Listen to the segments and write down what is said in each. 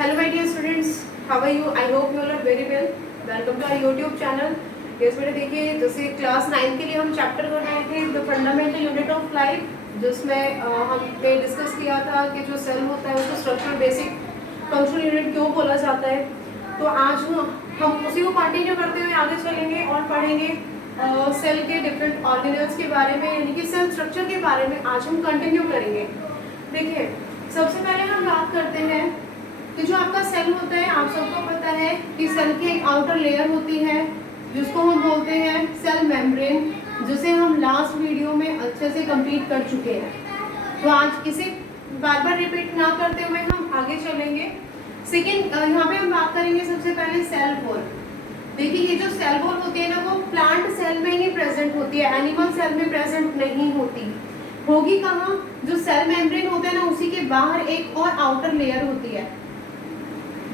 Hello my dear students, how are you? I hope you all are very well. Welcome to our YouTube channel. yes बेटे देखिए, जैसे class 9 के लिए हम chapter कर रहे थे the fundamental unit of life, जिसमें हमने डिस्कस किया था कि जो सेल होता है उसको स्ट्रक्चर बेसिक फंक्शनल यूनिट क्यों बोला जाता है। तो आज हम उसी को कंटिन्यू करते हुए आगे चलेंगे और पढ़ेंगे सेल के डिफरेंट ऑर्गेनल्स के बारे में, यानी कि सेल स्ट्रक्चर के बारे में आज हम कंटिन्यू करेंगे। देखिए, सबसे पहले हम बात करते हैं कि जो आपका सेल होता है, आप सबको पता है कि सेल की एक आउटर लेयर होती है जिसको हम बोलते हैं सेल मेम्ब्रेन, जिसे हम लास्ट वीडियो में अच्छे से कंप्लीट कर चुके हैं। तो आज इसे बार बार रिपीट ना करते हुए हम आगे चलेंगे। सेकेंड, यहाँ पे हम बात करेंगे सबसे पहले सेल वॉल। देखिए, ये जो सेल वॉल होती है ना, वो प्लांट सेल में ही प्रेजेंट होती है, एनिमल सेल में प्रेजेंट नहीं होती। होगी कहाँ? जो सेल मेम्ब्रेन होता है ना, उसी के बाहर एक और आउटर लेयर होती है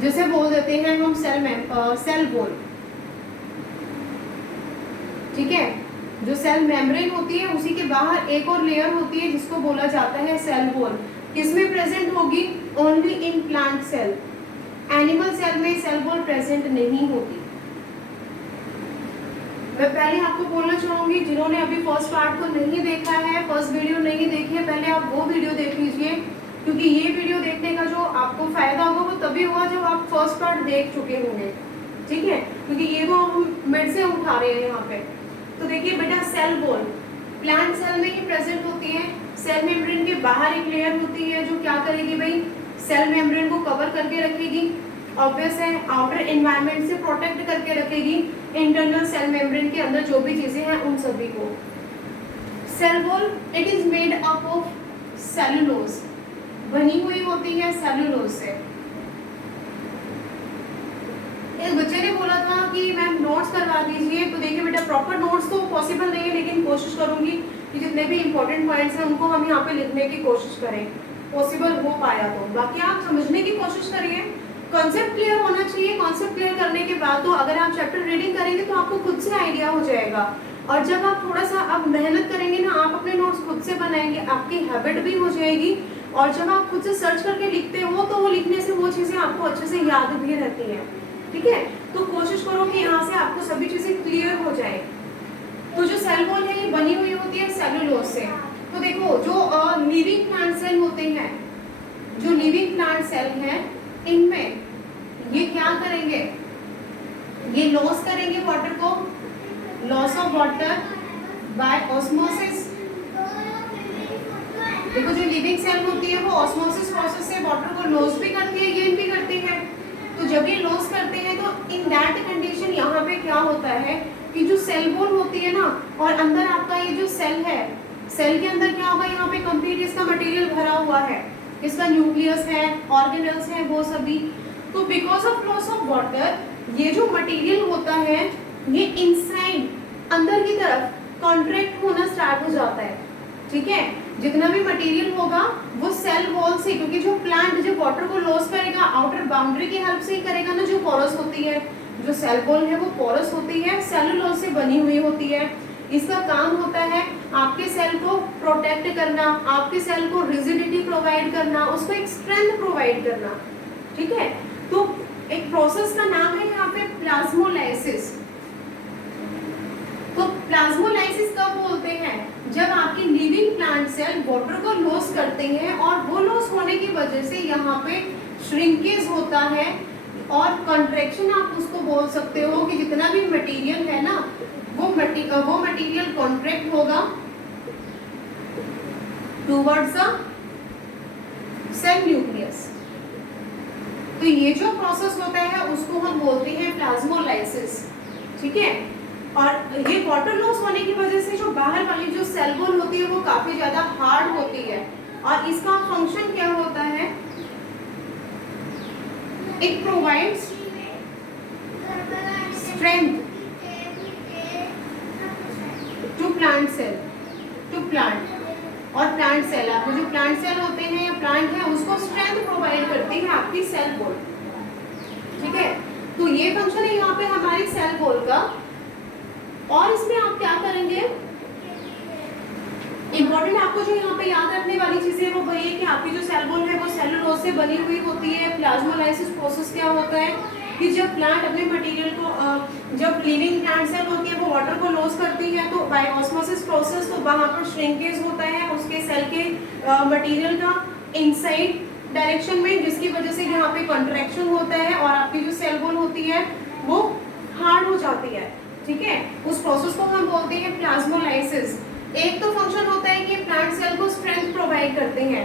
जिसे बोल देते हैं हम सेल वॉल। ठीक है, जो सेल मेम्ब्रेन होती है उसी के बाहर एक और लेयर होती है जिसको बोला जाता है सेल वॉल। किसमें प्रेजेंट होगी? Only in plant cell. Animal cell में सेल वॉल प्रेजेंट नहीं होती। मैं पहले आपको बोलना चाहूंगी, जिन्होंने अभी फर्स्ट पार्ट को नहीं देखा है, फर्स्ट वीडियो नहीं देखी है, पहले आप वो वीडियो देख लीजिए, क्योंकि ये वीडियो देखने का जो आपको फायदा होगा वो तभी होगा जब आप फर्स्ट पार्ट देख चुके होंगे। ठीक है, क्योंकि ये तो हम मिड से उठा रहे हैं यहाँ पे। तो देखिए बेटा, सेल वॉल प्लांट सेल में ही प्रेजेंट होती है। सेल मेम्ब्रेन के बाहर एक लेयर होती है जो क्या करेगी भाई? सेल मेम्ब्रेन को कवर करके रखेगी। ऑब्वियस है, आउटर एनवायरनमेंट से प्रोटेक्ट करके रखेगी इंटरनल सेल मेम्ब्रेन के अंदर जो भी चीजें हैं उन सभी को। Cell wall it is made up of cellulose, बनी हुई होती है सेलुलोज से। एक बच्चे ने बोला था कि मैम नोट्स करवा दीजिए, तो देखिए बेटा, प्रॉपर नोट्स तो पॉसिबल नहीं है, लेकिन कोशिश करूंगी कि जितने भी इंपॉर्टेंट पॉइंट्स हैं उनको हम यहाँ पे लिखने की कोशिश करें, पॉसिबल हो पाया तो। बाकी आप समझने की कोशिश करिए, कॉन्सेप्ट क्लियर होना चाहिए। कॉन्सेप्ट क्लियर करने के बाद तो अगर आप चैप्टर रीडिंग करेंगे तो आपको खुद से आइडिया हो जाएगा, और जब आप थोड़ा सा अब मेहनत करेंगे ना, आप अपने नोट्स खुद से बनाएंगे, आपकी हैबिट भी हो जाएगी, और जब आप खुद से सर्च करके लिखते हो तो वो लिखने से वो चीजें आपको अच्छे से याद भी रहती हैं। ठीक है, तो कोशिश करो कि यहाँ से आपको सभी चीजें क्लियर हो जाए। तो जो सेल वॉल है ये बनी हुई होती है सेलुलोज से। तो देखो, जो लिविंग प्लांट सेल होते हैं, जो लिविंग प्लांट सेल हैं, इनमें ये क्या करेंगे? ये लॉस करेंगे वाटर को, loss of water bye osmosis. देखो, जो लिविंग सेल होती है वो ऑस्मोसिस प्रोसेस से वाटर को लॉस भी करती है, गेन भी करती है। तो जब ये लॉस करते हैं तो इन दैट कंडीशन यहाँ पे क्या होता है कि जो सेल वॉल होती है ना, और अंदर आपका ये जो सेल है, सेल के अंदर क्या होगा? यहाँ पे कंप्लीट इसका मटेरियल भरा हुआ है, इसका न्यूक्लियस है, ऑर्गेनल्स हैं, वो सभी। तो because of loss of water ये जो मटेरियल होता है ये इनसाइड अंदर की तरफ कॉन्ट्रैक्ट होना स्टार्ट हो जाता है। ठीक है, जितना भी मटेरियल होगा वो सेल वॉल से, क्योंकि जो प्लांट जब वाटर को लॉस करेगा आउटर बाउंड्री की हेल्प से ही करेगा ना, जो पोरस होती है, जो सेल वॉल है वो पोरस होती है, सेलुलोज से बनी हुई होती है। इसका काम होता है आपके सेल को प्रोटेक्ट करना, आपके सेल को रिजिडिटी प्रोवाइड करना, उसको एक स्ट्रेंथ प्रोवाइड करना। ठीक है, तो एक प्रोसेस का नाम है यहाँ पे प्लाज्मोलाइसिस। तो प्लाज्मोलाइसिस कब बोलते हैं? जब आपकी लिविंग प्लांट सेल वाटर को लॉस करते हैं, और वो लॉस होने की वजह से यहाँ पे श्रिंकेज होता है और कंट्रैक्शन, आप उसको बोल सकते हो कि जितना भी मटेरियल है ना, वो मटेरियल कॉन्ट्रैक्ट होगा टुवर्ड्स द सेल न्यूक्लियस। तो ये जो प्रोसेस होता है उसको हम बोलते हैं प्लाज्मोलाइसिस। ठीक है, और ये वाटर लॉस होने की वजह से जो बाहर वाली जो सेल वॉल होती है वो काफी ज्यादा हार्ड होती है, और इसका फंक्शन क्या होता है? It provides strength to plant cell, to plant. और प्लांट सेल, आपके जो प्लांट सेल होते हैं या प्लांट है उसको स्ट्रेंथ प्रोवाइड करती है आपकी सेल वॉल। ठीक है, तो ये फंक्शन है यहाँ पे हमारी सेल वॉल का। और इसमें आप क्या करेंगे? इम्पोर्टेंट आपको जो यहाँ पे याद रखने वाली चीजें वो वही है कि आपकी जो सेल वॉल है वो सेलुलोज से बनी हुई होती है। प्लाज्मोलाइसिस प्रोसेस क्या होता है कि जब प्लांट अपने मटेरियल को, जब लिविंग प्लांट सेल होती है वो वाटर को लॉस करती है तो बाय ऑस्मोसिस प्रोसेस तो वहाँ पर श्रिंकेज होता है उसके सेल के मटेरियल का इनसाइड डायरेक्शन में, जिसकी वजह से यहाँ पे कॉन्ट्रैक्शन होता है और आपकी जो सेल वॉल होती है वो हार्ड हो जाती है। ठीक है, उस प्रोसेस को हम बोलते हैं प्लाज्मोलाइसिस। एक तो फंक्शन होता है कि प्लांट सेल को स्ट्रेंथ प्रोवाइड करते हैं।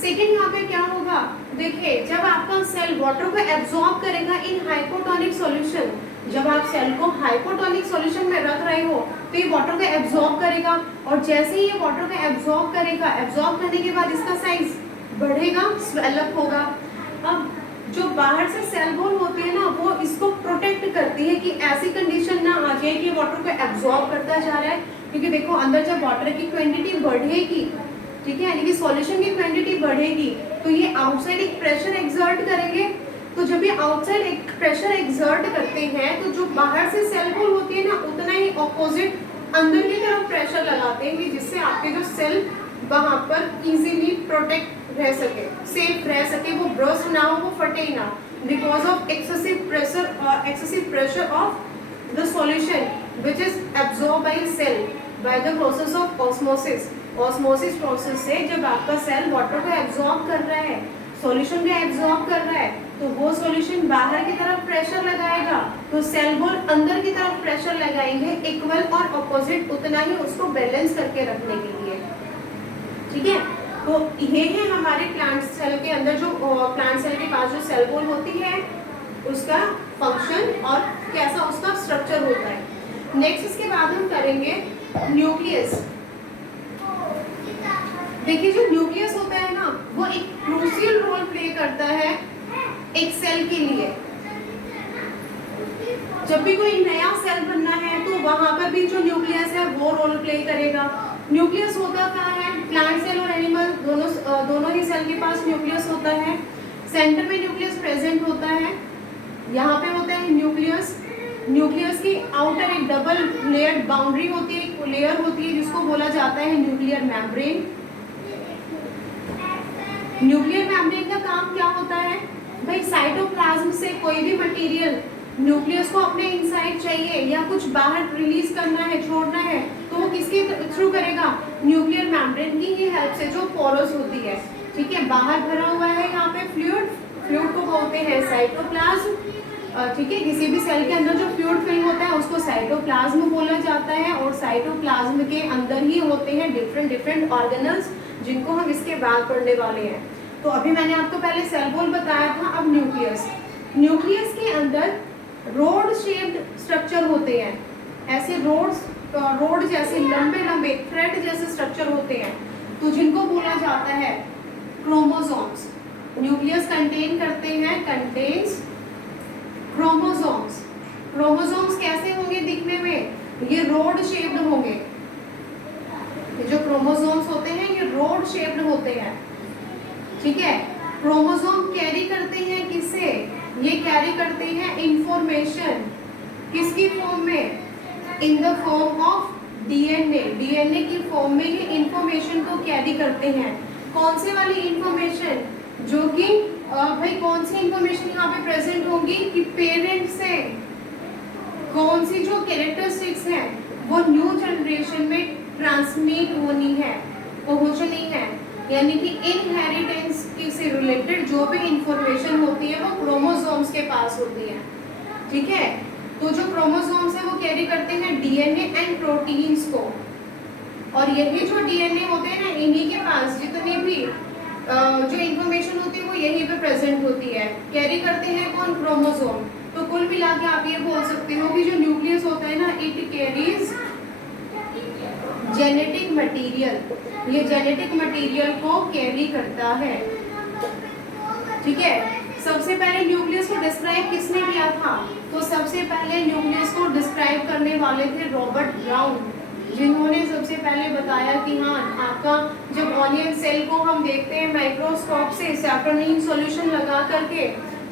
सेकेंड यहाँ पे क्या होगा, देखिए जब आपका सेल वाटर को एब्जॉर्ब करेगा इन हाइपोटोनिक सॉल्यूशन, जब आप सेल को हाइपोटोनिक सॉल्यूशन में रख रहे हो तो ये वाटर को एब्जॉर्ब करेगा और जैसे ही ये वाटर को एब्जॉर्ब करेगा, एब्जॉर्ब करने के बाद इसका साइज बढ़ेगा, स्वेलअप होगा। अब जो बाहर से सेल वॉल होती है ना वो इसको प्रोटेक्ट करती है कि ऐसी कंडीशन ना आ जाए कि वाटर को एब्जॉर्ब करता जा रहा है, क्योंकि देखो अंदर जब वाटर की क्वांटिटी बढ़ेगी, ठीक है, यानी कि सॉल्यूशन की क्वांटिटी बढ़ेगी तो ये आउटसाइड एक प्रेशर एक्सर्ट करेंगे। तो जब ये आउटसाइड एक प्रेशर एक्सर्ट करते हैं तो जो बाहर से सेल वॉल होती है ना उतना ही ऑपोजिट अंदर की तरफ प्रेशर लगाते हैं, जिससे आपके जो सेल वहां पर इजीली प्रोटेक्ट रह सके, सेफ रह सके, वो ब्रस्ट ना हो, वो फटे ना, because of excessive pressure of the solution which is absorb by cell by the process of osmosis. Osmosis process से जब आपका सेल वाटर को एब्जॉर्ब कर रहा है, सॉल्यूशन को एब्जॉर्ब कर रहा है, तो वो सॉल्यूशन बाहर की तरफ प्रेशर लगाएगा तो सेल वॉल अंदर की तरफ प्रेशर लगाएंगे, इक्वल और ऑपोजिट उतना ही उसको बैलेंस करके रखने के लिए। ठीक है, तो ये है हमारे प्लांट सेल के अंदर जो प्लांट सेल के पास जो सेल वॉल होती है उसका फंक्शन और कैसा उसका स्ट्रक्चर होता है। नेक्स्ट इसके बाद हम करेंगे न्यूक्लियस। देखिए जो न्यूक्लियस होता है ना वो एक क्रूशियल रोल प्ले करता है एक सेल के लिए। जब भी कोई नया सेल बनना है तो वहां पर भी जो न्यूक्लियस है वो रोल प्ले करेगा। न्यूक्लियस होता क्या है, प्लांट सेल और एनिमल दोनों ही सेल के पास न्यूक्लियस होता है। सेंटर में न्यूक्लियस प्रेजेंट होता है, यहाँ पे होता है न्यूक्लियस। न्यूक्लियस की आउटर एक डबल लेयर बाउंड्री होती है, एक लेयर होती है जिसको बोला जाता है न्यूक्लियर मेम्ब्रेन। न्यूक्लियर मेम्ब्रेन का काम क्या होता है भाई, साइटोप्लाज्म से कोई भी मटेरियल न्यूक्लियस को अपने इनसाइड चाहिए या कुछ बाहर रिलीज करना है, छोड़ना है, तो वो किसके थ्रू करेगा, न्यूक्लियर मेम्ब्रेन की ही हेल्प से, जो पोरस होती है। ठीक है, बाहर भरा हुआ है यहाँ पे फ्लूइड को बोलते हैं साइटोप्लाज्म। ठीक है, किसी भी सेल के अंदर जो फ्लूइड फिल होता है उसको साइटोप्लाज्म बोला जाता है और साइटोप्लाज्म के अंदर ही होते हैं डिफरेंट ऑर्गेनल्स जिनको हम इसके बाद पढ़ने वाले हैं। तो अभी मैंने आपको पहले सेल वॉल बताया था, अब न्यूक्लियस के अंदर रोड शेप्ड स्ट्रक्चर होते हैं, ऐसे रोड जैसे लंबे थ्रेड जैसे स्ट्रक्चर होते हैं, तो जिनको बोला जाता है क्रोमोसोम्स। न्यूक्लियस कंटेन करते हैं, कंटेन्स क्रोमोसोम्स। क्रोमोसोम्स कैसे होंगे दिखने में, ये रोड शेप्ड होंगे। ये जो क्रोमोसोम्स होते हैं ये रोड शेप्ड होते हैं। ठीक है, क्रोमोसोम कैरी करते हैं किसे, ये कैरी करते हैं इंफॉर्मेशन, किसकी फॉर्म में, in the form of DNA. DNA की फॉर्म में ये इंफॉर्मेशन को कैरी करते हैं। कौन से वाली इंफॉर्मेशन, जो कि भाई कौन सी इंफॉर्मेशन यहाँ पे प्रेजेंट होगी कि पेरेंट से कौन सी जो कैरेक्टरिस्टिक्स हैं वो न्यू जनरेशन में ट्रांसमिट होनी है, पहुंचनी है, यानी कि इनहेरिटेंस से रिलेटेड जो भी इंफॉर्मेशन होती है वो क्रोमोसोम्स के पास होती है। ठीक है, तो जो क्रोमोसोम्स है वो कैरी करते हैं डीएनए एंड प्रोटीन्स को, और यही जो डीएनए होते हैं ना इन्हीं के पास जितनी भी जो इंफॉर्मेशन होती है वो यहीं पे प्रेजेंट होती है। कैरी करते हैं कौन, क्रोमोसोम। तो कुल मिला के आप ये बोल सकते हो कि जो न्यूक्लियस होता है ना इट कैरीज जेनेटिक मटेरियल, ये जेनेटिक मटेरियल को कैरी करता है। ठीक है, सबसे पहले न्यूक्लियस को डिस्क्राइब किसने किया था, तो सबसे पहले न्यूक्लियस को डिस्क्राइब करने वाले थे रॉबर्ट ब्राउन, जिन्होंने सबसे पहले बताया कि हाँ आपका जब ऑनियन सेल को हम देखते हैं माइक्रोस्कोप से सैफरनीन सॉल्यूशन लगा करके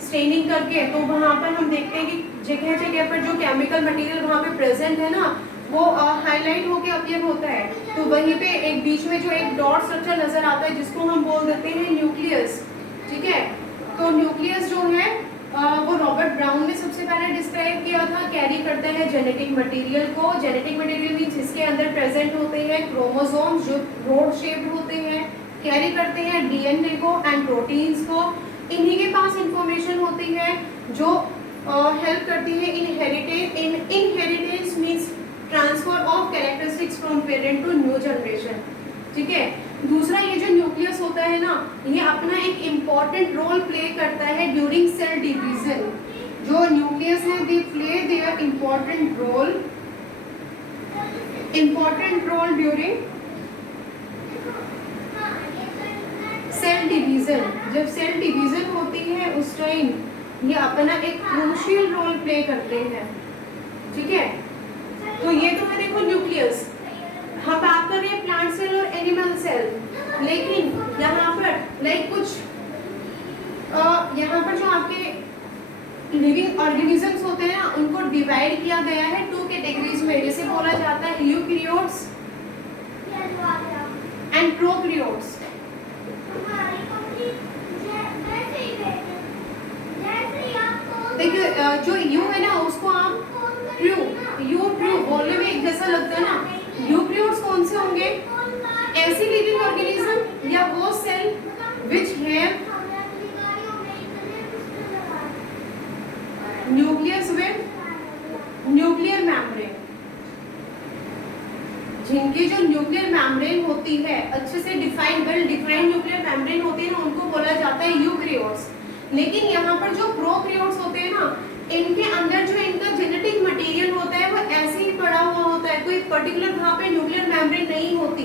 स्टेनिंग करके, तो वहाँ पर हम देखते हैं कि जगह जगह पर जो केमिकल मटेरियल वहाँ पे प्रेजेंट है ना वो हाईलाइट होके अपीयर होता है। तो वहीं पे एक बीच में जो एक डॉट स्ट्रक्चर नजर आता है जिसको हम बोल देते हैं न्यूक्लियस, ठीक है। तो न्यूक्लियस जो है वो रॉबर्ट ब्राउन ने सबसे पहले डिस्क्राइब किया था। कैरी करता है जेनेटिक मटेरियल को। जेनेटिक मटेरियल मीन्स इसके अंदर प्रेजेंट होते हैं क्रोमोसोम्स जो रोड शेप्ड होते हैं, कैरी करते हैं डीएनए को एंड प्रोटीन्स को। इन्हीं के पास इंफॉर्मेशन होती है जो हेल्प करती है inheritance means transfer of characteristics from parent to new generation, ठीक है। दूसरा, ये जो न्यूक्लियस होता है ना, ये अपना एक इम्पॉर्टेंट रोल प्ले करता है ड्यूरिंग सेल डिवीजन। जो न्यूक्लियस है they play their important role during cell division. जब सेल डिवीजन होती है उस टाइम ये अपना एक क्रूशियल रोल प्ले करते हैं, ठीक है। तो ये तो है देखो न्यूक्लियस। हम बात कर रहे हैं प्लांट सेल और एनिमल सेल, लेकिन यहाँ पर लाइक कुछ यहाँ पर जो आपके लिविंग ऑर्गेनिजम्स होते हैं ना, उनको डिवाइड किया गया है 2 कैटेगरीज में। जैसे बोला जाता है यूकैरियोट्स एंड प्रोकैरियोट्स। देखिए जो यू है ना उसको आप ट्रू बोलने में एक जैसा लगता है ना। यूकैरियोट्स कौन से होंगे? ऐसी लिविंग ऑर्गेनिज्म या वो cell which have nucleus with nuclear membrane. जिनकी जो न्यूक्लियर मेम्ब्रेन होती है अच्छे से वेल डिफाइंड न्यूक्लियर मेम्ब्रेन होती है ना, उनको बोला जाता है यूकैरियोट्स। लेकिन यहाँ पर जो प्रोकैरियोट्स होते हैं ना, इनके अंदर जो इनका जेनेटिक मटेरियल होता है वो ऐसे ही पड़ा हुआ होता है, कोई पर्टिकुलर वहां पे न्यूक्लियर मेम्ब्रेन नहीं होती।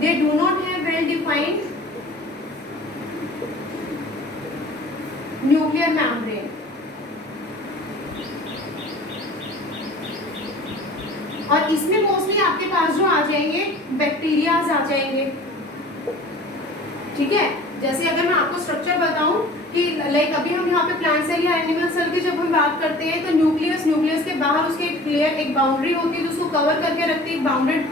They do not have well defined nuclear membrane. और इसमें मोस्टली आपके पास जो आ जाएंगे बैक्टीरियाज आ जाएंगे, ठीक है। जैसे अगर मैं आपको स्ट्रक्चर बताऊं कि लाइक अभी हम यहाँ पे प्लांट सेल या एनिमल सेल की जब हम बात करते हैं तो न्यूक्लियस के बाहर उसके एक क्लियर एक बाउंड्री होती है जो उसको कवर करके रखती है, एक बाउंडेड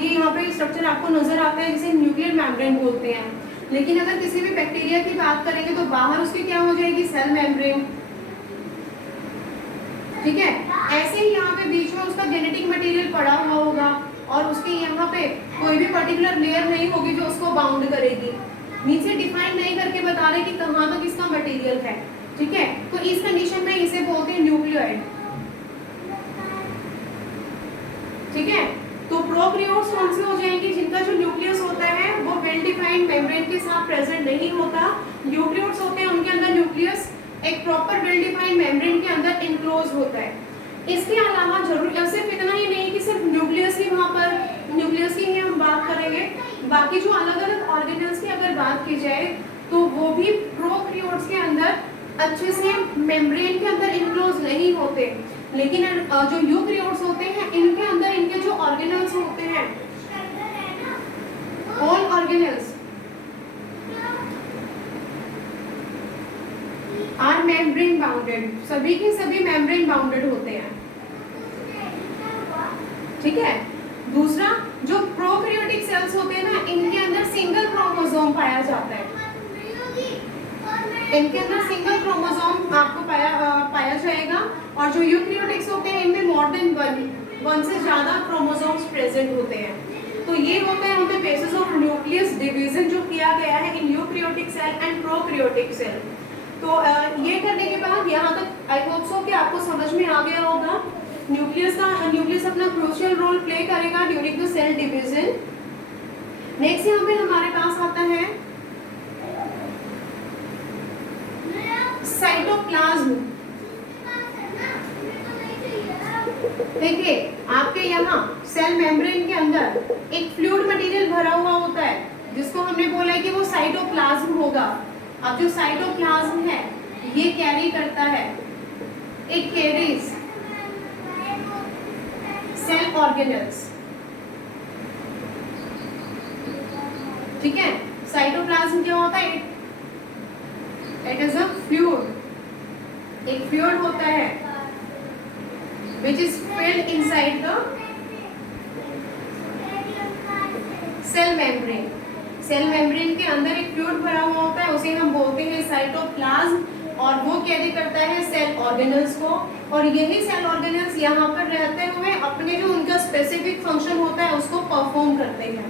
ये यहाँ पे स्ट्रक्चर आपको नजर आता है जिसे न्यूक्लियर मेम्ब्रेन बोलते हैं। लेकिन अगर किसी भी बैक्टीरिया की बात करेंगे तो बाहर उसकी क्या हो जाएगी? सेल मेम्ब्रेन, ठीक है। ऐसे ही यहाँ पे बीच में उसका जेनेटिक मटेरियल पड़ा हुआ होगा और उसके यहाँ पे कोई भी पर्टिकुलर लेयर नहीं होगी जो उसको बाउंड करेगी। नीचे डिफाइन नहीं करके बता रहे कि कहाँ तक इसका मटेरियल है, ठीक है। तो इस कंडीशन में इसे बोलते हैं न्यूक्लियोइड, ठीक है। तो प्रोकैरियोट्स कौन से हो जाएंगे? जिनका जो न्यूक्लियस होता है वो वेल डिफाइंड मेम्ब्रेन के साथ प्रेजेंट नहीं होता। यूकैरियोट्स होते हैं उनके अंदर न्यूक्लियस एक प्रॉपर वेल डिफाइंड मेम्ब्रेन के अंदर इनक्लोज होता है। इसके अलावा जरूर सिर्फ इतना ही नहीं कि सिर्फ न्यूक्लियस ही वहाँ पर न्यूक्लियस की ही हम बात करेंगे, बाकी जो अलग अलग ऑर्गेनल्स की अगर बात की जाए तो वो भी प्रोकैरियोट्स के अंदर अच्छे से मेम्ब्रेन के अंदर इनक्लोज नहीं होते। लेकिन जो यूकैरियोट्स होते हैं इनके अंदर इनके जो ऑर्गेनल्स होते हैं, all organelles are membrane bounded. सभी के सभी मेम्ब्रेन बाउंडेड होते हैं, ठीक है। दूसरा, जो प्रोकैरियोटिक सेल्स होते हैं ना, इनके अंदर सिंगल क्रोमोसोम पाया जाता है। इनके अंदर सिंगल क्रोमोसोम आपको पाया जाएगा। और जो यूकैरियोटिक्स होते हैं इनमें मोर देन वन से ज्यादा क्रोमोसोम्स प्रेजेंट होते हैं। तो ये होता है on the basis of nucleus division जो किया गया है in eukaryotic cell and prokaryotic cell. तो ये करने के बाद यहाँ तक आई होप सो कि आपको समझ में आ गया होगा। न्यूक्लियस अपना क्रूशियल रोल प्ले करेगा during the cell division. Next यहाँ पे हमारे पास आता है साइटोप्लाज्म। देखिए आपके यहाँ सेल मेम्ब्रेन के अंदर एक फ्लूइड मटेरियल भरा हुआ होता है जिसको हमने बोला है कि वो साइटोप्लाज्म होगा। अब जो साइटोप्लाज्म है ये कैरी करता है, इट कैरीज सेल ऑर्गेनल्स, ठीक है। साइटोप्लाज्म क्या होता है? इट इज अ फ्लूइड, एक फ्लूइड होता है which is filled inside the cell membrane. Cell membrane के अंदर एक फ्लूइड भरा हुआ होता है, उसे हम बोलते हैं साइटोप्लाज्म, और वो कैरी करता है सेल ऑर्गेनल्स को, और यही सेल ऑर्गेनल्स यहाँ पर रहते हुए अपने जो उनका स्पेसिफिक फंक्शन होता है उसको परफॉर्म करते हैं।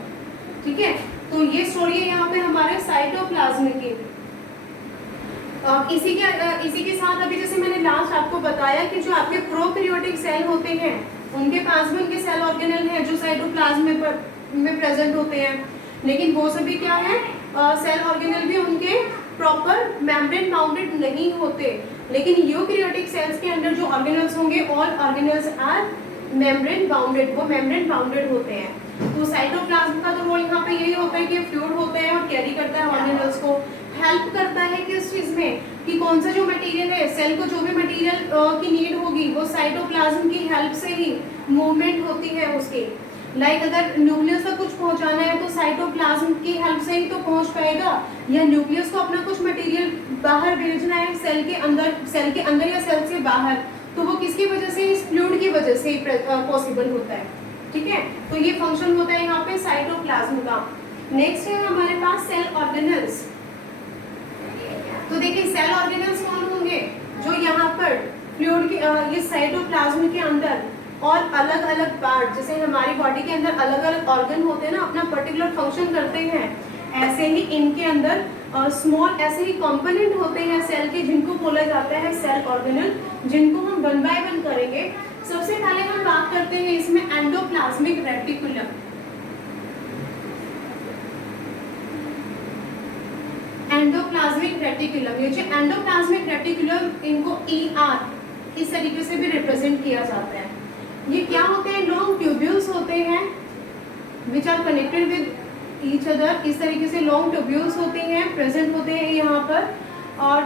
ठीक है, तो ये स्टोरी है यहाँ पे हमारे साइटोप्लाज्म की। इसी के साथ अभी जैसे मैंने लास्ट आपको बताया कि जो आपके प्रोकैरियोटिक सेल होते हैं उनके पास भी उनके सेल ऑर्गेनल हैं जो साइटोप्लाज्म में प्रेजेंट होते हैं, लेकिन वो सभी क्या है, सेल ऑर्गेनल भी उनके प्रॉपर मेम्ब्रेन बाउंडेड नहीं होते। लेकिन यूकैरियोटिक सेल्स के अंदर जो ऑर्गेनल्स होंगे, all organelles are membrane bounded, वो मेम्ब्रेन बाउंडेड होते हैं। तो साइटोप्लाज्म का तो रोल यहाँ पे यही होता है कि फ्लूइड होता है और कैरी करता है ऑर्गेनल्स को, हेल्प करता है किस चीज में, कि कौन सा जो मटेरियल है, सेल को जो भी मटेरियल की नीड होगी वो साइटोप्लाज्म की हेल्प से ही मूवमेंट होती है उसकी। लाइक अगर न्यूक्लियस तक कुछ पहुंचाना है तो साइटोप्लाज्म की हेल्प से ही तो पहुंच पाएगा, या न्यूक्लियस को अपना कुछ मटेरियल बाहर भेजना है सेल के अंदर या सेल से बाहर, तो वो किसकी वजह से, इस फ्लूइड की वजह से पॉसिबल होता है। ठीक है, तो ये फंक्शन होता है यहाँ पे साइटोप्लाज्म का। नेक्स्ट है हमारे पास सेल ऑर्गेनल्स। तो देखिए सेल ऑर्गेनल्स कौन होंगे, जो यहाँ पर फ्लूइड के ये साइटोप्लाज्म के अंदर और अलग अलग पार्ट, जैसे हमारी बॉडी के अंदर अलग अलग ऑर्गन होते हैं ना, अपना पर्टिकुलर फंक्शन करते हैं, ऐसे ही इनके अंदर स्मॉल ऐसे ही कंपोनेंट होते हैं सेल के, जिनको बोला जाता है सेल ऑर्गेनल, जिनको हम वन बाय वन करेंगे। सबसे पहले हम बात करते हैं इसमें एंडोप्लाज्मिक रेटिकुलम। एंडोप्लाज्मिक रेटिकुलम, ये जो एंडोप्लाज्मिक रेटिकुलम, इनको ER इस तरीके से भी रिप्रेजेंट किया जाता है। ये क्या होते हैं, लॉन्ग ट्यूब्यूल्स होते हैं which are connected with each other. इस तरीके से लॉन्ग ट्यूब्यूल्स होते हैं, प्रेजेंट होते हैं यहाँ पर, और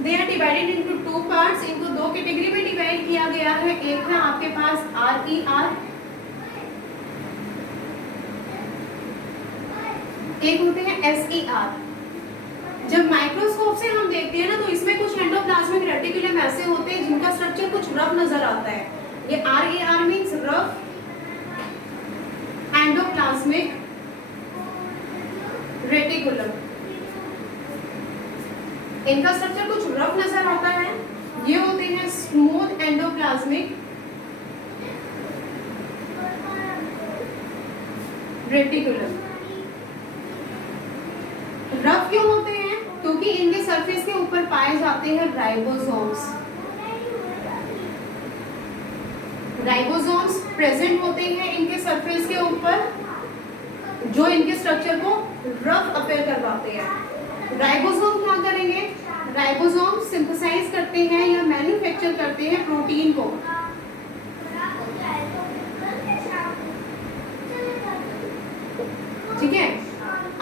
they are divided into 2 parts. इनको 2 कैटेगरी में डिवाइड किया गया है। एक है आपके पास RER, एक होते हैं SER। जब माइक्रोस्कोप से हम देखते हैं ना, तो इसमें कुछ एंडोप्लाज्मिक रेटिकुलम ऐसे होते हैं जिनका स्ट्रक्चर कुछ रफ नजर आता है। ये RER means rough endoplasmic reticulum, इनका स्ट्रक्चर कुछ रफ नजर आता है। ये होते हैं स्मूथ एंडोप्लाज्मिक रेटिकुलम। रफ क्यों होते हैं, क्योंकि इनके सरफेस के ऊपर पाए जाते हैं राइबोसोम्स। राइबोसोम्स प्रेजेंट होते हैं इनके सरफेस के ऊपर, जो इनके स्ट्रक्चर को रफ अपेयर करवाते हैं। राइबोसोम क्या करेंगे, राइबोसोम सिंथेसाइज करते हैं या मैन्युफैक्चर करते हैं प्रोटीन को। ठीक है,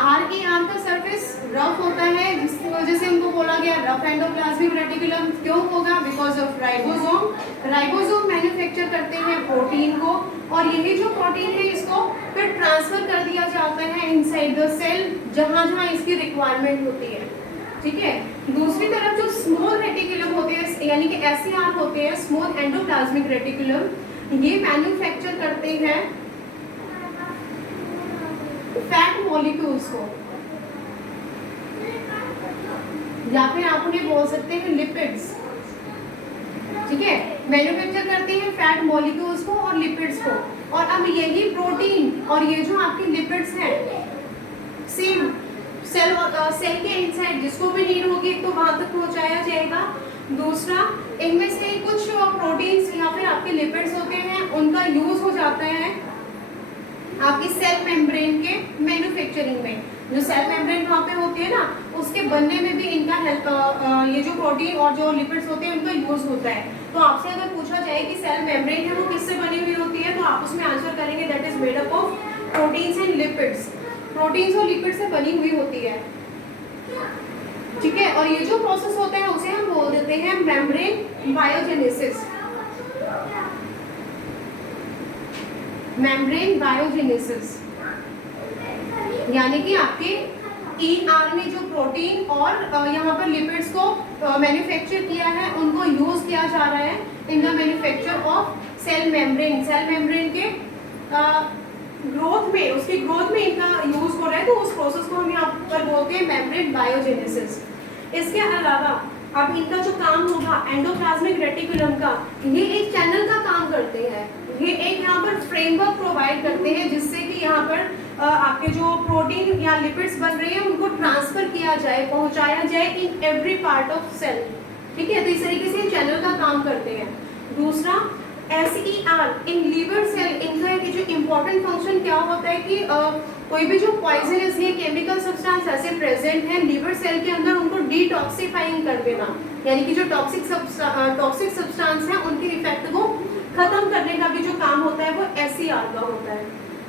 RER का सरफेस रफ होता है, जिसकी वजह से उनको बोला गया रफ एंडोप्लाज्मिक रेटिकुलम। क्यों होगा, because of ribosome. Ribosome manufacture करते हैं प्रोटीन को, और यही जो प्रोटीन है इसको फिर ट्रांसफर कर दिया जाता है इनसाइड द सेल, जहां जहां इसकी रिक्वायरमेंट होती है। ठीक है, दूसरी तरफ जो स्मॉल रेटिकुलम होते हैं, यानी कि SER होते हैं, स्मॉल एंडोप्लाज्मिक रेटिकुलम, ये मैन्युफैक्चर करते हैं फैट मॉलिक्यूल्स को, या फिर आप उन्हें बोल सकते हैं लिपिड्स। ठीक है, मैन्युफैक्चर करते हैं फैट मॉलिक्यूल्स को और लिपिड्स को, और अब यही प्रोटीन और ये जो आपके लिपिड्स हैं, सेम सेल के इनसाइड जिसको भी नीड होगी तो वहां तक पहुंचाया जाएगा। दूसरा, इनमें से कुछ प्रोटीन्स या फिर आपके लिपिड्स होते हैं, उनका यूज हो जाता है आपकी सेल मेम्ब्रेन के मैन्युफैक्चरिंग में। जो सेल मेम्ब्रेन वहाँ पे होती है ना, उसके बनने में भी इनका हेल्प, ये जो प्रोटीन और जो लिपिड्स होते हैं उनका यूज होता है। तो आपसे अगर पूछा जाए कि सेल मेम्ब्रेन है वो किससे बनी हुई होती है, तो आप उसमें आंसर करेंगे that is made up of proteins and lipids. Proteins और लिपिड से बनी हुई होती है। ठीक है, और ये जो प्रोसेस होता है उसे हम बोल देते हैं मेम्ब्रेन बायोजेनेसिस। मेम्ब्रेन बायोजेनेसिस यानी कि आपके ER में जो प्रोटीन और यहाँ पर लिपिड्स को मैन्युफैक्चर किया है, उनको यूज किया जा रहा है in the manufacture of cell membrane. Cell membrane के ग्रोथ में उसकी ग्रोथ में इनका यूज हो रहा है, तो उस प्रोसेस को हम यहाँ पर बोलते हैं मेम्ब्रेन बायोजेनेसिस। इसके अलावा अब इनका जो काम होगा एंडोप्लाज्मिक रेटिकुलम का, ये एक चैनल का काम करते हैं, ये एक यहाँ पर फ्रेमवर्क प्रोवाइड करते हैं जिससे कि यहाँ पर आपके जो प्रोटीन या लिपिड्स बन रहे हैं उनको ट्रांसफर किया जाए, पहुंचाया जाए in every part of cell. ठीक है, तो इस तरीके से चैनल का काम करते हैं। दूसरा SER इन लीवर सेल, इनका एक जो इम्पोर्टेंट फंक्शन क्या होता है कि कोई भी जो पॉइजनस या केमिकल सब्सटेंस ऐसे प्रेजेंट हैं लीवर सेल के अंदर, उनको डिटॉक्सिफाइंग कर देना, यानी कि जो टॉक्सिक सब्सटेंस है उनके इफेक्ट को खत्म करने का भी जो काम होता है वो SER का होता है।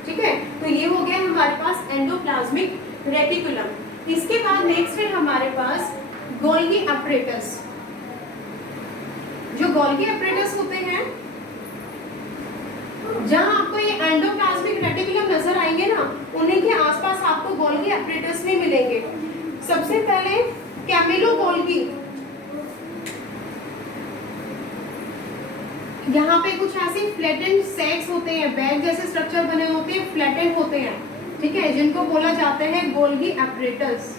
ठीक है, तो ये हो गया हमारे पास एंडोप्लाज्मिक रेटिकुलम। इसके बाद नेक्स्ट है हमारे पास गोल्गी एपरेटस। जो गोल्गी एपरेटस होते हैं, जहां आपको ये एंडोप्लाज्मिक रेटिकुलम नजर आएंगे ना, उन्हीं के आसपास आपको गोल्गी एपरेटस भी मिलेंगे। सबसे पहले कैमिलो गोल्गी, यहाँ पे कुछ ऐसे फ्लैटेंड सैक्स होते हैं, बैग जैसे स्ट्रक्चर बने होते हैं, फ्लैटेंड होते हैं, ठीक है, जिनको बोला जाता है गोल्गी एपरेटस।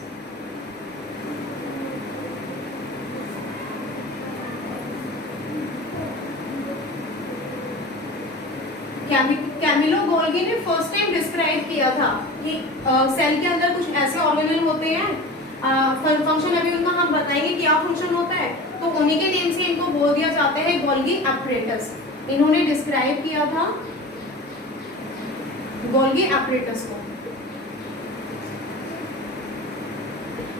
कैमिलो गोल्गी ने फर्स्ट टाइम डिस्क्राइब किया था कि सेल के अंदर कुछ ऐसे ऑर्गेनेल होते हैं, फंक्शन अभी उनका हम बताएंगे क्या फंक्शन होता है, तो उन्हीं के नेम से इनको बोल दिया जाता है गोल्गी एपरेटस। इन्होंने डिस्क्राइब किया था गोल्गी एपरेटस को।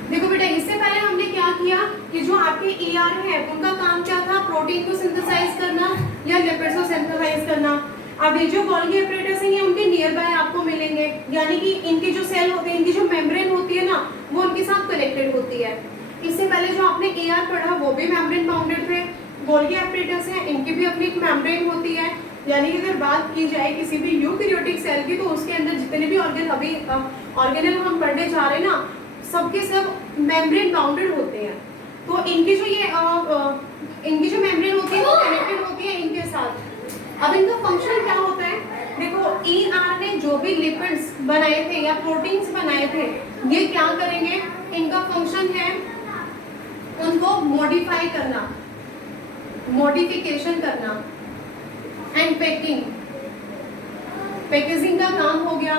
देखो बेटा, इससे पहले हमने क्या किया कि जो आपके ER है उनका काम क्या था, प्रोटीन को सिंथेसाइज करना या लिपिड्स को सिंथेसाइज करना। अब ये जो गोल्गी एपरेटस है, ये उनके नियर बाय आपको मिलेंगे, यानी कि इनके जो सेल होते हैं, इनकी जो मेम्ब्रेन होती है ना, वो उनके साथ कनेक्टेड होती है। इससे पहले जो आपने ER पढ़ा वो भी मेम्ब्रेन बाउंडेड थे। गोल्गी एपरेटस है, इनकी भी अपनी एक मेम्ब्रेन होती है, यानी कि अगर बात की जाए किसी भी यूकैरियोटिक सेल की, तो उसके अंदर जितने भी ऑर्गेनल हम पढ़ने जा रहे हैं ना, सबके सब मेम्ब्रेन बाउंडेड होते हैं। तो इनकी जो इनकी जो मेम्ब्रेन होती है वो कनेक्टेड होती है इनके साथ। अब इनका फंक्शन क्या होता है, देखो ER ने जो भी लिपिड्स बनाए थे या प्रोटीन्स बनाए थे, ये क्या करेंगे, इनका फंक्शन है उनको मॉडिफाई करना, मॉडिफिकेशन करना एंड पैकेजिंग का काम हो गया,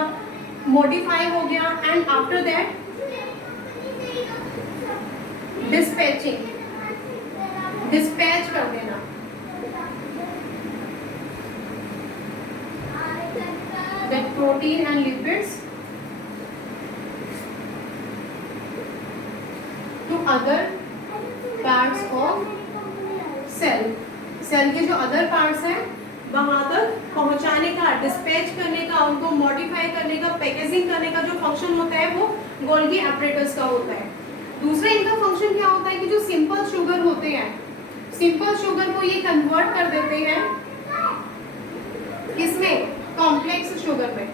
मॉडिफाई हो गया, एंड आफ्टर दैट डिस्पैच कर देना। That protein and lipids to other parts of cell। Cell के जो अदर पार्ट्स हैं वहां तक पहुंचाने का, डिस्पैच करने का, उनको मॉडिफाई करने का, पैकेजिंग करने का जो फंक्शन होता है वो गोल्गी एपरेटस का होता है। दूसरा इनका फंक्शन क्या होता है कि जो सिंपल शुगर होते हैं, सिंपल शुगर को ये कन्वर्ट कर देते हैं किसमें, कॉम्प्लेक्स शुगर में।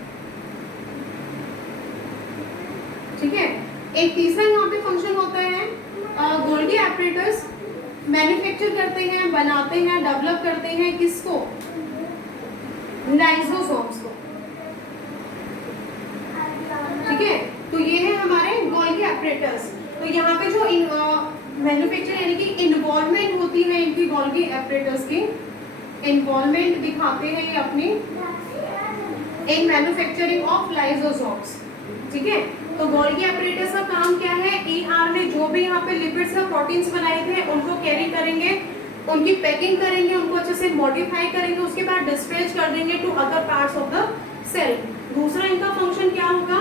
ठीक है, एक तीसरा यहाँ पे फंक्शन होता है, गोल्गी एपरेटस मैन्युफैक्चर करते हैं, बनाते हैं, डेवलप करते हैं किसको, लाइसोसोम्स को। ठीक है, तो ये है हमारे गोल्गी एपरेटस। तो यहाँ पे जो मैन्युफैक्चर यानी कि इन्वॉल्वमेंट होती है इनकी गोल्गी एपरेटस की, इन्वॉल्वमेंट दिखाते हैं ये अपनी इन मैन्युफैक्चरिंग ऑफ लाइसोसोम्स। ठीक है, तो गोल्गी एपरेटस का काम क्या है, ER ने जो भी यहाँ पे लिपिड्स या प्रोटीन्स बनाए थे उनको कैरी करेंगे, उनकी पैकिंग करेंगे, उनको अच्छे से मॉडिफाई करेंगे, उसके बाद डिस्पैच कर देंगे to other parts of the cell. दूसरा इनका फंक्शन क्या होगा,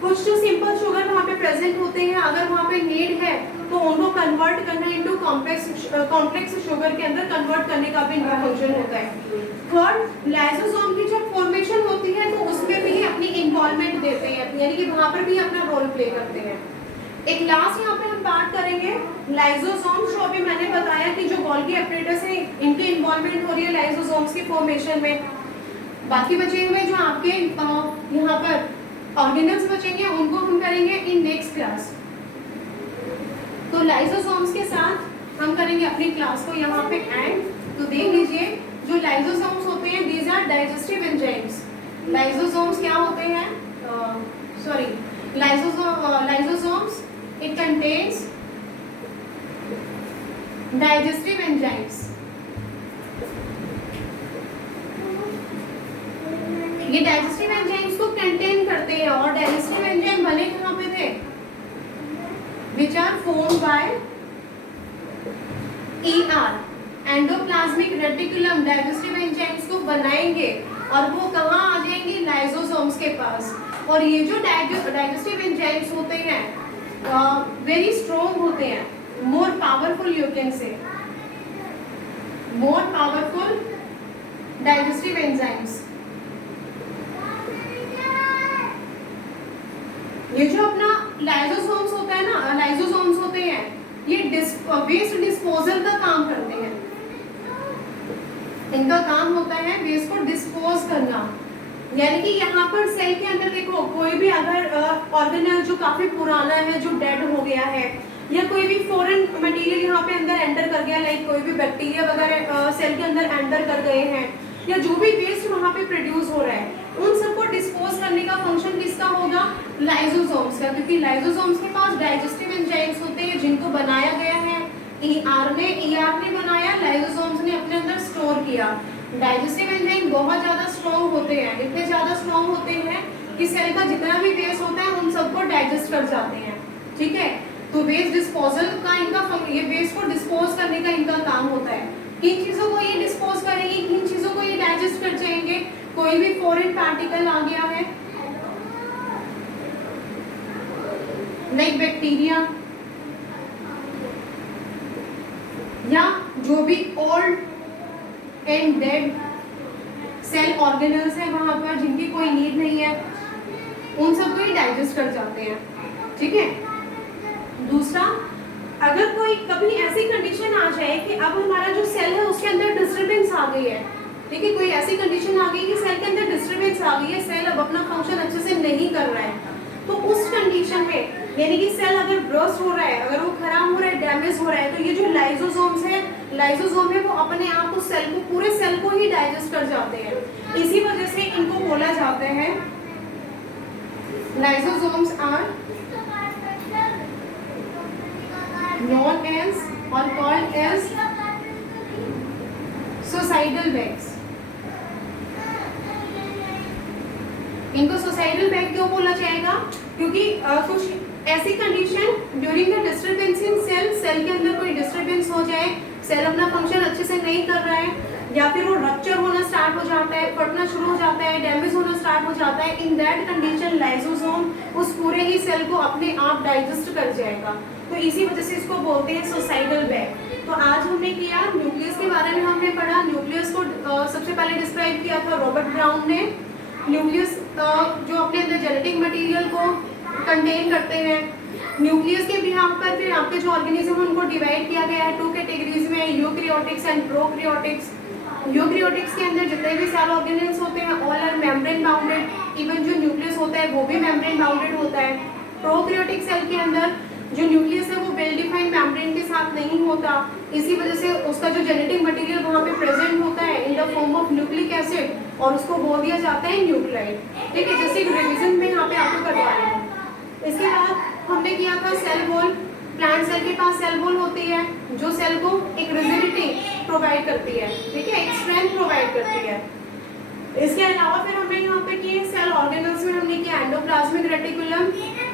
कुछ जो सिंपल शुगर वहाँ पे प्रेजेंट होते हैं, अगर वहाँ पे नीड है तो उनको कन्वर्ट करना इनटू कॉम्प्लेक्स शुगर के अंदर कन्वर्ट करने का भी इनका फंक्शन होता है। थर्ड, लाइसोसोम की जब फॉर्मेशन होती है तो उसमें भी अपनी इन्वॉल्वमेंट देते हैं, यानी कि वहाँ पर भी अपना रोल प्ले करते हैं। एक लास्ट यहाँ पे हम बात करेंगे लाइसोसोम्स, जो अभी मैंने बताया कि जो गोल्गी एपरेटस है इनकी इन्वॉल्वमेंट हो रही है लाइसोसोम्स की फॉर्मेशन में। बाकी बचे हुए जो आपके यहाँ पर ऑर्गेनल्स बचेंगे उनको हम करेंगे इन नेक्स्ट क्लास। तो लाइसोसोम्स के साथ हम करेंगे अपनी क्लास को यहाँ पे एंड। तो देख लीजिए, जो लाइसोसोम्स होते हैं these are digestive enzymes. Lysosomes क्या होते हैं, Lysosomes, it contains digestive enzymes. ये डाइजेस्टिव एंजाइम्स को कंटेन करते हैं और डाइजेस्टिव एंजाइम बने कहाँ पे थे? Which are formed by ER, endoplasmic reticulum digestive enzymes को बनाएंगे और वो कहाँ आ जाएंगे? लाइसोसोम्स के पास। और ये जो डाइजेस्टिव एंजाइम्स होते हैं वेरी स्ट्रॉन्ग होते हैं, more powerful, you can say more powerful digestive enzymes. ये जो अपना लाइसोसोम्स होता है ना, लाइसोसोम्स होते हैं, ये वेस्ट डिस्पोजल का काम करते हैं। इनका काम होता है वेस्ट को डिस्पोज करना, यानी कि यहाँ पर सेल के अंदर देखो कोई भी अगर ऑर्गेनेल जो काफी पुराना है, जो डेड हो गया है, या कोई भी फॉरेन मटेरियल यहाँ पे अंदर एंटर कर गया, लाइक कोई भी बैक्टीरिया वगैरह सेल के अंदर एंटर कर गए हैं, या जो भी वेस्ट वहाँ पे प्रोड्यूस हो रहा है, उन सबको डिस्पोज करने का फंक्शन किसका होगा? लाइसोसोम्स का, क्योंकि लाइसोसोम्स के पास डाइजेस्टिव एंजाइम्स होते हैं जिनको बनाया गया है ER ने बनाया, लाइसोसोम्स ने अपने अंदर स्टोर किया। डाइजेस्टिव एंजाइम बहुत ज्यादा स्ट्रॉन्ग होते हैं, इतने ज्यादा स्ट्रॉन्ग होते हैं कि सेल का जितना भी वेस्ट होता है उन सबको डाइजेस्ट कर जाते हैं। ठीक है, तो वेस्ट डिस्पोजल का इनका ये वेस्ट को डिस्पोज करने का इनका काम होता है। किन चीजों को ये डिस्पोज करेंगे, किन चीजों को ये डाइजेस्ट कर जाएंगे? कोई भी फॉरेन पार्टिकल आ गया है, लाइक बैक्टीरिया, या जो भी old and dead cell organelles है वहां पर जिनकी कोई नीड नहीं है, उन सबको ही डाइजेस्ट कर जाते हैं। ठीक है, दूसरा, अगर कोई कभी ऐसी कंडीशन आ जाए कि अब हमारा जो सेल है उसके अंदर डिस्टर्बेंस आ गई है, ठीक है, कोई ऐसी कंडीशन आ गई कि सेल के अंदर डिस्टर्बेंस आ गई है, सेल अब अपना फंक्शन अच्छे से नहीं कर रहा है, तो उस कंडीशन में, यानी कि सेल अगर ब्रस्ट हो रहा है, अगर वो खराब हो रहा है, डैमेज हो रहा है, तो ये जो लाइसोसोम्स है, लाइसोसोम है, वो अपने आप उस सेल को, पूरे सेल को ही डाइजेस्ट कर जाते हैं। इसी वजह से इनको बोला जाता है lysosomes are known as or called as suicidal bags। इनको सुसाइडल बैग क्यों बोला जाएगा? क्योंकि कुछ ऐसी condition during the disturbance in cell के अंदर कोई डिस्टर्बेंस हो जाए, सेल अपना फंक्शन अच्छे से नहीं कर रहा है, या फिर वो रप्चर होना स्टार्ट हो जाता है, फटना शुरू हो जाता है, डैमेज होना स्टार्ट हो जाता है, इन दैट कंडीशन लाइसोसोम उस पूरे ही सेल को अपने आप डाइजेस्ट कर जाएगा। तो इसी वजह से इसको बोलते हैं सुसाइडल बैग। तो आज हमने किया न्यूक्लियस के बारे में, हमने पढ़ा न्यूक्लियस को सबसे पहले डिस्क्राइब किया था रॉबर्ट ब्राउन ने। न्यूक्लियस जो अपने अंदर जेनेटिक मटेरियल को कंटेन करते हैं। न्यूक्लियस के बिहाफ पर फिर आपके जो ऑर्गेनिज्म उनको डिवाइड किया गया है 2 कैटेगरीज में, यूकैरियोटिक्स एंड प्रोकैरियोटिक्स। यूकैरियोटिक्स के अंदर जितने भी सेल ऑर्गेनिल्स होते हैं all are membrane bounded, even जो न्यूक्लियस होता है वो भी मेम्ब्रेन बाउंडेड होता है। प्रोकैरियोटिक सेल के अंदर जो न्यूक्लियस है वो वेल डिफाइंड मेम्ब्रेन के साथ नहीं होता, इसी वजह से उसका जो जेनेटिक मटेरियल वहाँ पे प्रेजेंट होता है in the form of nucleic acid, और उसको बोल दिया जाता है न्यूक्लाइड। ठीक है, जैसे रिवीजन में यहाँ पे आपको करवा रही हूँ। इसके बाद हमने किया था सेल वॉल। प्लांट सेल के पास सेल वॉल होती है जो सेल को एक रिजिडिटी प्रोवाइड करती है, ठीक है, एक स्ट्रेंथ प्रोवाइड करती है। इसके अलावा फिर हमने यहाँ पे किए सेल ऑर्गेनल्स में हमने किया एंडोप्लाज्मिक रेटिकुलम।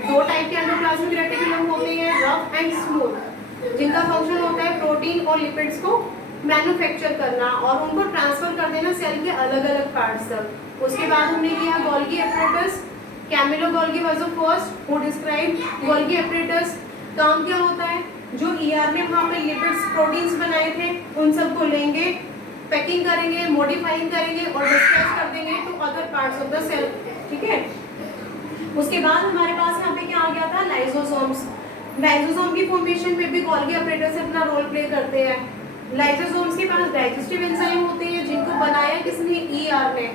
2 टाइप के एंडोप्लाज्मिक रेटिकुलम होते हैं, रफ एंड स्मूथ, जिनका फंक्शन होता है प्रोटीन और लिपिड्स को मैन्युफैक्चर करना और उनको ट्रांसफर कर देना सेल के अलग अलग पार्ट्स तक। उसके बाद हमने किया Golgi apparatus. Camillo Golgi was the first who describe Golgi apparatus. काम क्या होता है, जो ER ने वहाँ पे लिपिड्स प्रोटीन्स बनाए थे उन सबको लेंगे, पैकिंग करेंगे, मॉडिफाइंग करेंगे और डिस्ट्रैच कर देंगे to other parts of the cell. ठीक है, उसके बाद हमारे पास यहाँ पे क्या आ गया था, लाइसोसोम्स। लाइसोसोम की फॉर्मेशन में भी गोल्गी एपरेटस अपना रोल प्ले करते हैं। लाइसोसोम्स के पास डाइजेस्टिव एंजाइम होते हैं जिनको बनाया किसने, ER ने,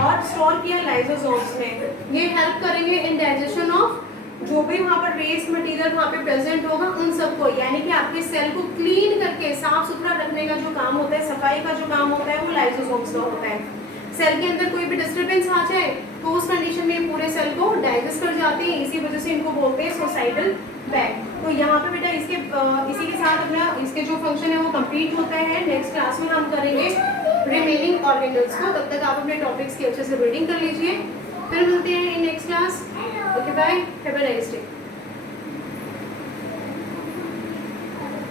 और स्टोर किया लाइसोसोम्स ने। ये हेल्प करेंगे इन डाइजेशन ऑफ जो भी वहाँ पर वेस्ट मटेरियल वहाँ पे प्रेजेंट होगा उन सबको, यानी कि आपके सेल को क्लीन करके साफ सुथरा रखने का जो काम होता है, सफाई का जो काम होता है वो लाइसोसोम्स का होता है। सेल के अंदर कोई भी डिस्टर्बेंस आ जाए तो उस कंडीशन में पूरे सेल को डाइजेस्ट कर जाते जाते हैं, इसी वजह से इनको बोलते हैं सोसाइटल बैग। तो यहाँ पे बेटा इसी के साथ अपना इसके जो फंक्शन है वो कंप्लीट होता है। नेक्स्ट क्लास में हम करेंगे रिमेनिंग ऑर्गेनल्स को। तब तक आप अपने टॉपिक्स की अच्छे से रीडिंग कर लीजिए, फिर मिलते हैं in next class. Okay bye, have a nice day.